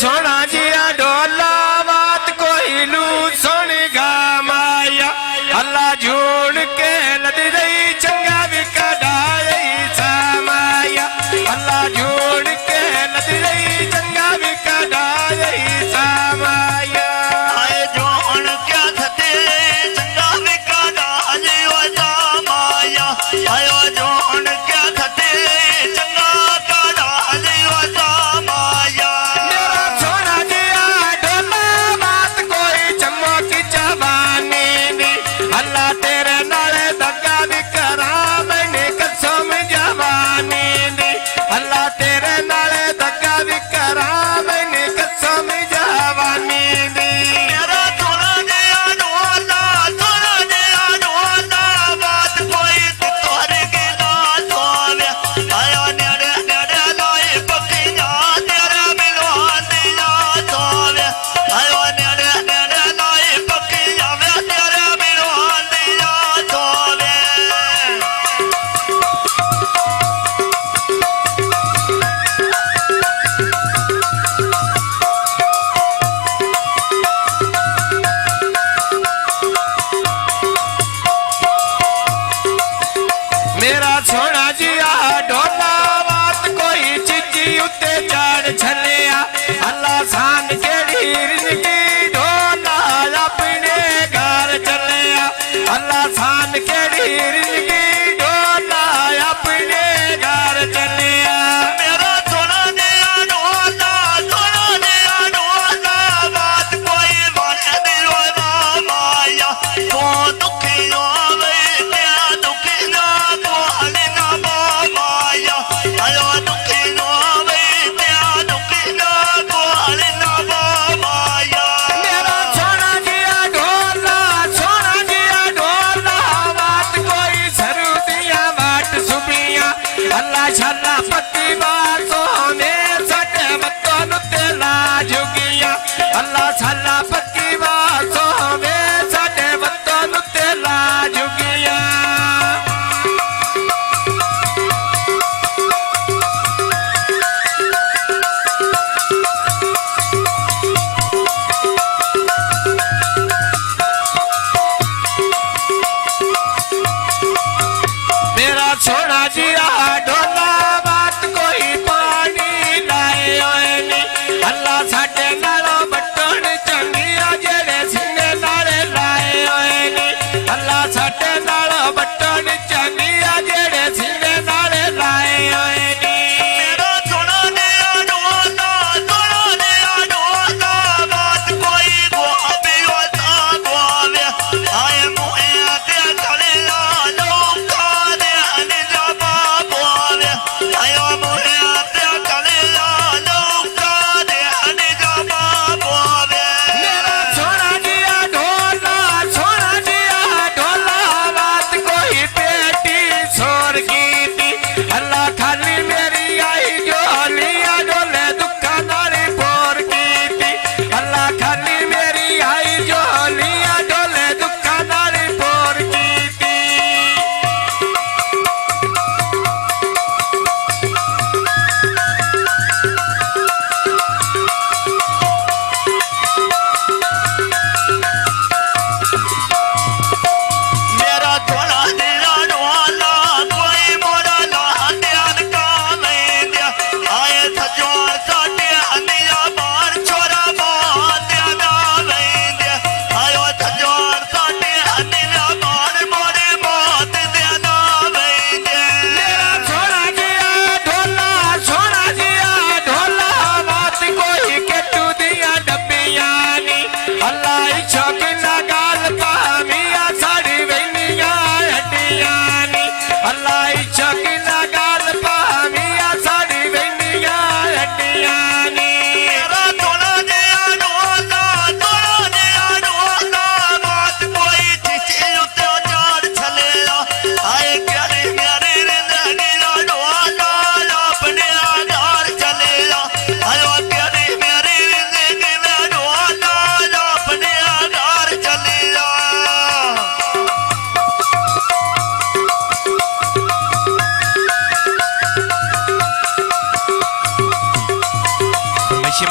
सोना जिया ढोला बात कोई लू सुन गा माया अल्लाह झूठ के लद रही चंगा भी कढ़ाई समाया अल्लाह झूठ के लद रही चंगा भी कढ़ाई समाया आए जोन क्या थते चंगा भी कढ़ाई ओ समाया आयो जोन क्या थते चंगा कढ़ाई ओ समाया मेरा सोना जी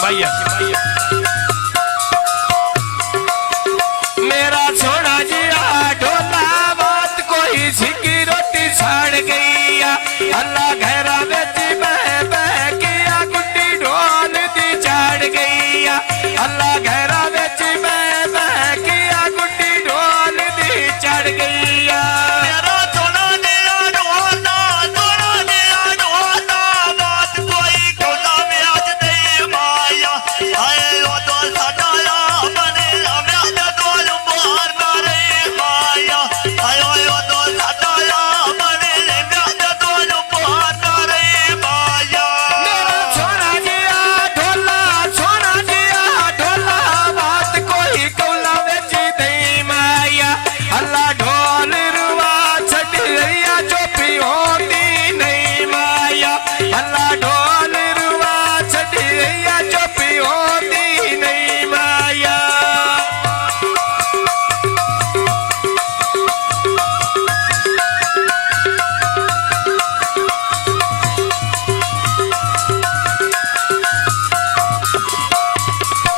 भैया मेरा सोना जिया ढोला बात कोई सिकी रोटी छाड़ गई अल्लाह घेरा बेच बह किया गुड्डी ढोल दी चाड़ गई अल्लाह घेरा बेच बह किया गुड्डी ढोल दी चढ़ गई मेरा सोना दिया ढोला बात कोई ढोला में आज नहीं माया आए वो तो साडा बने म्याद दोल मोहर मारे माया आयो वो तो साडा बने म्याद दोल मोहर मारे माया मेरा सोना जिया ढोला बात कोई कौला बेच दई माया अल्लाह ढोल रुआ छड़िया चोपी होती नहीं माया अल्लाह ढोल रुआ छड़िया चोपी होती नहीं माया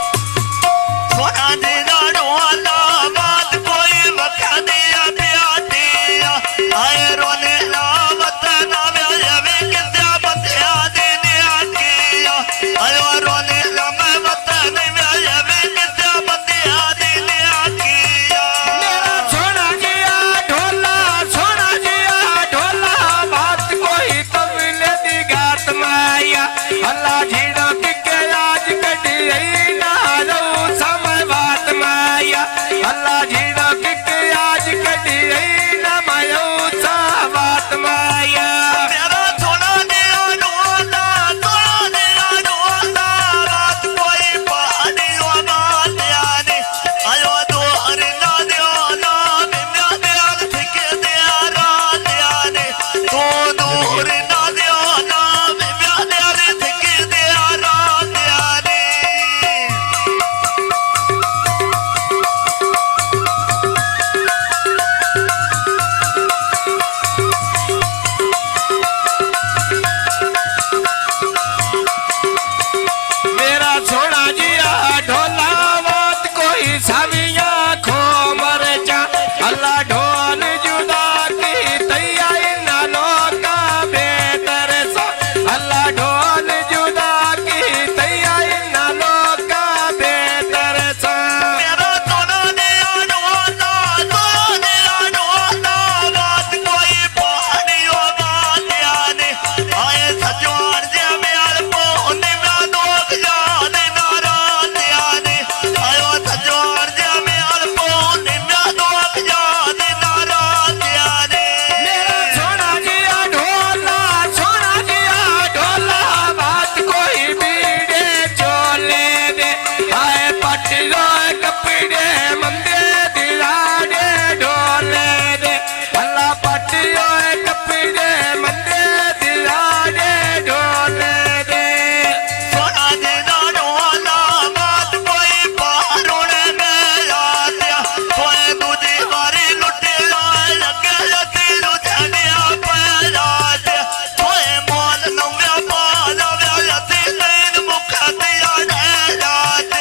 सोना दिया ढोला बात कोई बता दिया पिया दिया आए रोने लावत ना वे कितना बतिया देने किया आयो रोने लमे बता नहीं वे कितना बतिया देने किया मेरा सोना जिया ढोला बात कोई तबले दी गात माया अल्लाह झीड़ो के आज कटी ना रो समय बात माया अल्लाह झीड़ो के आज कटी ना मायो सा बात माया मेरा सोना दिया ढोला बात कोई पहाड़ी बात याद आयो तो हरि ना दियो ना मैं दयाल ठिके दिया रात याद तो दूर ना दियो ना मैं दयाल ठिके दिया रात याद मेरा सोना जिया ढोला बात कोई साविया खो मर जा अल्लाह ढोल जुदा की तैयारी ना लोका बेहतर सा अल्लाह ढोल जुदा की तैयारी ना लोका बेहतर सा मेरा सोना दिया ढोला बात कोई पहाड़ी बात याद आए सजवान जे म्याल पोने म्या दोग याद नारात याद आयो सजवान जे म्याल पोने म्या दोग याद नारात याद मेरा सोना जिया ढोला बात कोई बीड़े चोले दे आए पटलो कपड़े मंदे दिलाड़े ढोले दे अल्लाह पटलो कपड़े मंदे दिलाड़े ढोले दे सोना दिया ढोला बात कोई पहाड़ों में याद कोई दूजी बारी लुटे लगे लगे लुधियानिया पैराज कोई मोल नव्या पाला व्यालती लेन मुखा दिया राज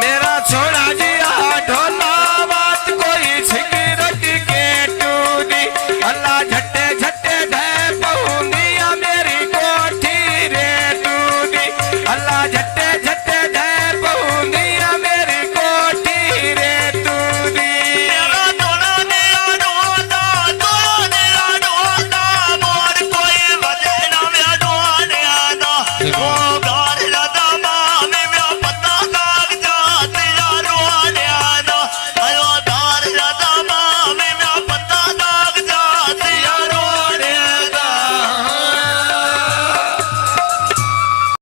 मेरा सोना जिया